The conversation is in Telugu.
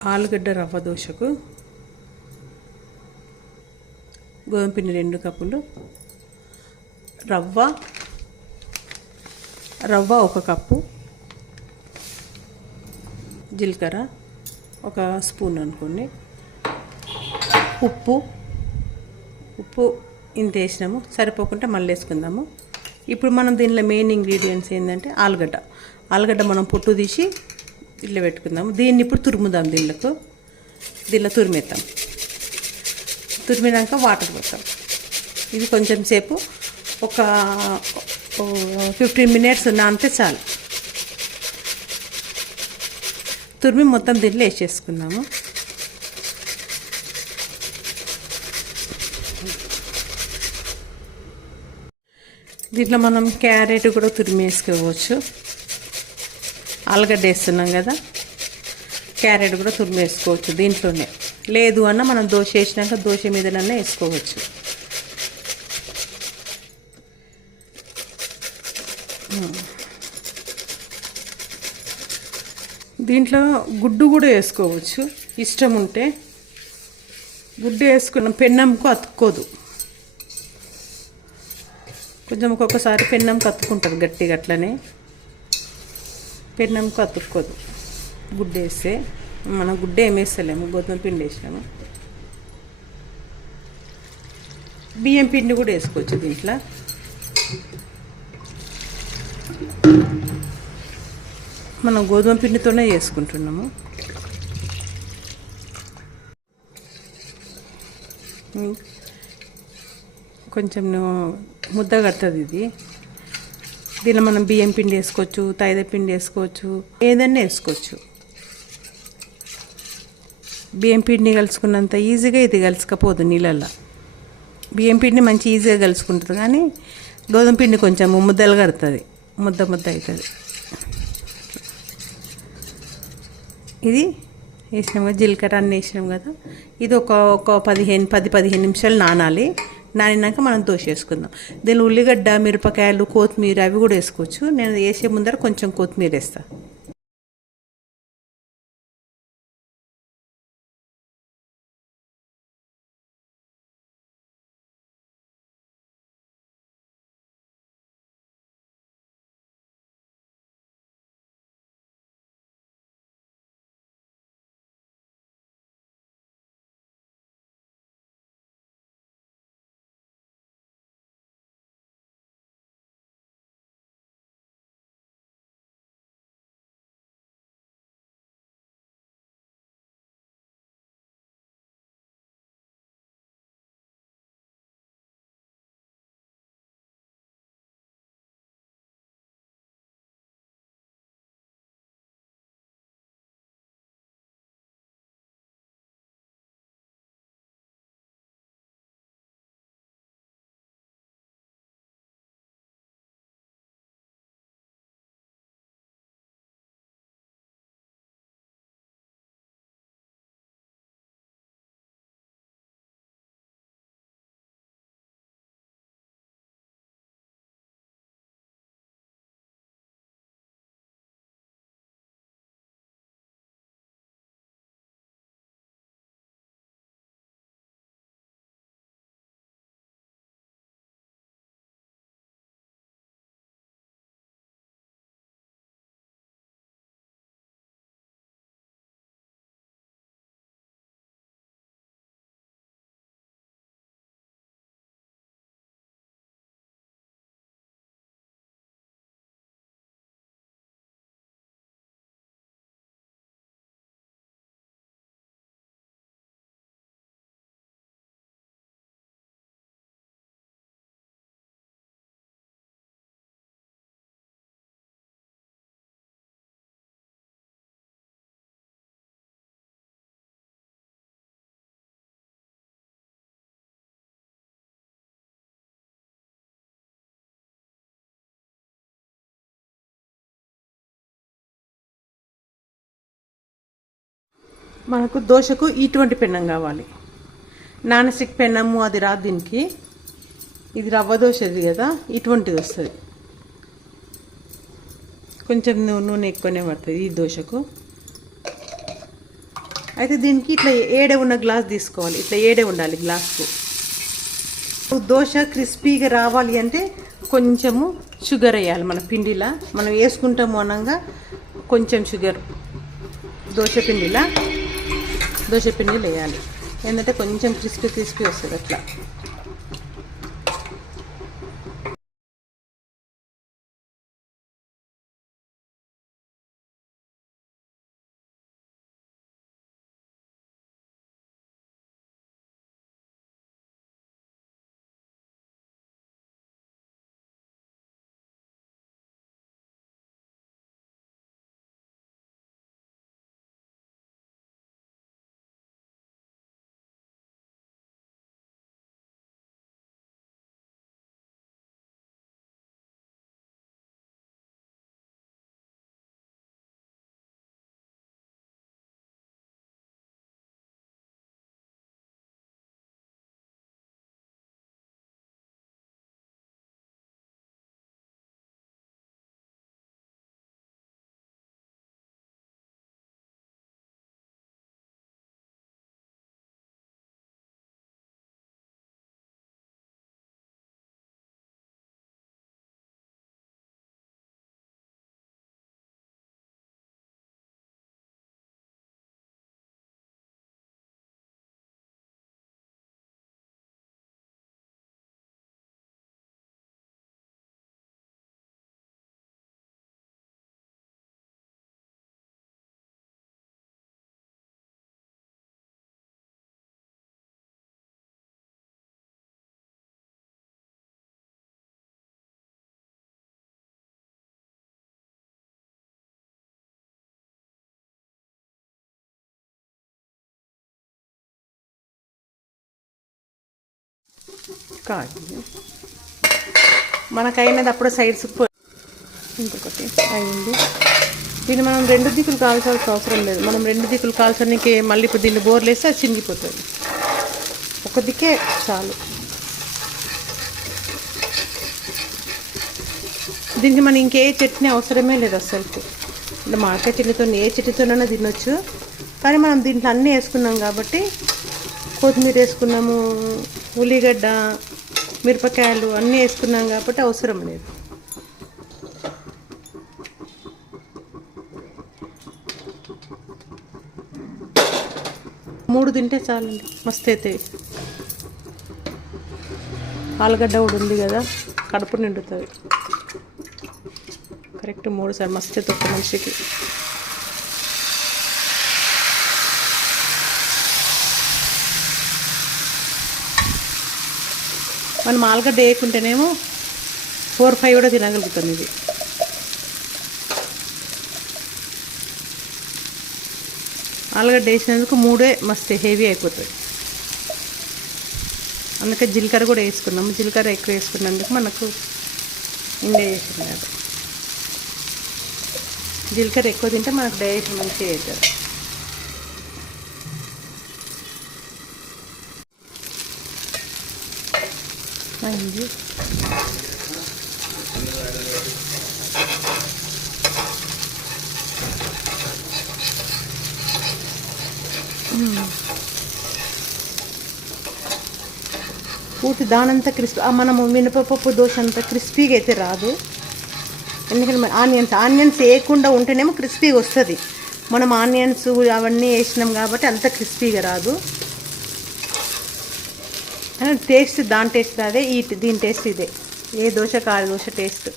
ఆలుగడ్డ రవ్వ దోశకు గోధుమ పిండి రెండు కప్పులు రవ్వ రవ్వ ఒక కప్పు జీలకర్ర ఒక స్పూన్ అనుకోండి. ఉప్పు ఉప్పు ఇంత వేసినాము సరిపోకుంటే మళ్ళీ వేసుకుందాము. ఇప్పుడు మనం దీనిలో మెయిన్ ఇంగ్రీడియంట్స్ ఏంటంటే ఆలుగడ్డ. ఆలుగడ్డ మనం పొట్టు తీసి ఇట్లా పెట్టుకుందాము దీన్ని ఇప్పుడు తురుముదాం దీనిలో దీనిలో తురిమేద్దాం. తురిమినాక వాటర్ పోతాం ఇది కొంచెం సేపు ఒక ఫిఫ్టీన్ మినిట్స్ నానితే చాలు. తురిమి మొత్తం దీనిలో వేసేసుకుందాము. దీంట్లో మనం క్యారెట్ కూడా తురిమి వేసుకోవచ్చు. ఆలుగడ్డ వేస్తున్నాం కదా. క్యారెట్ కూడా తురిమి వేసుకోవచ్చు దీంట్లోనే. లేదు అన్న మనం దోశ వేసినాక దోశ మీదనన్నా వేసుకోవచ్చు. దీంట్లో గుడ్డు కూడా వేసుకోవచ్చు. ఇష్టం ఉంటే గుడ్డు వేసుకున్న. పెన్నంకు అతుక్కోదు. కొంచెం ఒక్కొక్కసారి పెన్నంకు అతుక్కుంటుంది గట్టిగా అట్లనే. పెన్నంకు అతుక్కోదు గుడ్డ వేస్తే మనం గుడ్డ ఏం వేస్తలేము గోధుమ పిండి వేసినాము. బియ్యం పిండి కూడా వేసుకోవచ్చు దీంట్లో. మనం గోధుమ పిండితోనే చేసుకుంటున్నాము కొంచెం ముద్ద కడుతుంది ఇది. దీనిలో మనం బియ్యం పిండి వేసుకోవచ్చు తైద పిండి వేసుకోవచ్చు ఏదన్నా వేసుకోవచ్చు. బియ్యం పిండిని కలుసుకున్నంత ఈజీగా ఇది కలుసుకపోదు నీళ్ళల్లో. బియ్యం పిండిని మంచి ఈజీగా కలుసుకుంటుంది కానీ గోధుమ పిండి కొంచెం ముద్దలు కడుతుంది ముద్ద ముద్ద అవుతుంది. ఇది వేసినాం కదా జీలకర్ర అన్నీ వేసినాం కదా. ఇది ఒక ఒక పదిహేను పది పదిహేను నిమిషాలు నానాలి. నానినాక మనం దోశ వేసుకుందాం దీని ఉల్లిగడ్డ మిరపకాయలు కొత్తిమీర అవి కూడా వేసుకోవచ్చు. నేను వేసే ముందర కొంచెం కొత్తిమీర వేస్తాను మనకు దోశకు ఇటువంటి పెన్నం కావాలి. నానసిక్ పెన్నము అది రాదు దీనికి. ఇది రవ్వ దోశది కదా ఇటువంటిది వస్తుంది. కొంచెం నూనె ఎక్కువనే పడుతుంది ఈ దోశకు. అయితే దీనికి ఇట్లా ఏడే ఉన్న గ్లాస్ తీసుకోవాలి. ఇట్లా ఏడే ఉండాలి గ్లాస్కు. దోశ క్రిస్పీగా రావాలి అంటే కొంచెము షుగర్ వేయాలి మన పిండిలా. మనం వేసుకుంటాము అనగా కొంచెం షుగర్ దోశ పిండిలా. దోశ పిండి వేయాలి ఏంటంటే కొంచెం క్రిస్పీ క్రిస్పీ వస్తుంది అట్లా. కాదు. మనకైనది అప్పుడు సైడ్స్ ఇంకొకటి అయింది. దీన్ని మనం రెండు దిక్కులు కాల్చాల్సిన అవసరం లేదు. మనం రెండు దిక్కులు కాల్చడానికి మళ్ళీ ఇప్పుడు దీన్ని బోర్లు వేస్తే అది చింగిపోతుంది ఒక దిక్కే చాలు. దీనికి మనం ఇంకే చట్నీ అవసరమే లేదు అసలుకి అంటే మామిడికాయ చట్నీతో ఏ చట్నీతోనైనా తినొచ్చు. కానీ మనం దీంట్లో అన్నీ వేసుకున్నాం కాబట్టి కొత్తిమీర వేసుకున్నాము ఉల్లిగడ్డ మిరపకాయలు అన్నీ వేసుకున్నాం కాబట్టి అవసరం లేదు. మూడు తింటే చాలండి మస్తు అవుతాయి ఆలుగడ్డ కూడా ఉంది కదా కడుపు నిండుతుంది. కరెక్ట్ మూడు సార్ మస్తు అయితే ఒక మనిషికి. మనం ఆలుగడ్డ వేయకుంటేనేమో ఫోర్ ఫైవ్ కూడా తినగలుగుతాం ఇది. ఆలుగడ్డ వేసినందుకు మూడే మస్తు హెవీ అయిపోతుంది అందుకే జీలకర్ర కూడా వేసుకున్నాము జీలకర్ర ఎక్కువ వేసుకున్నందుకు మనకు ఇండైజెషన్ కాదు జీలకర్ర ఎక్కువ తింటే మనకు డైజెషన్ మంచిగా అవుతుంది. అయింది. పూర్తి దానంతా క్రిస్పీ మనము మినపప్పు దోశ అంతా క్రిస్పీగా అయితే రాదు. ఎందుకంటే ఆనియన్స్ ఆనియన్స్ వేయకుండా ఉంటేనేమో క్రిస్పీగా వస్తుంది. మనం ఆనియన్స్ అవన్నీ వేసినాం కాబట్టి అంత క్రిస్పీగా రాదు. టేస్ట్ దాని టేస్ట్ అదే ఈ దీని టేస్ట్ ఇదే. ఏ దోశ కాదు దోశ టేస్ట్.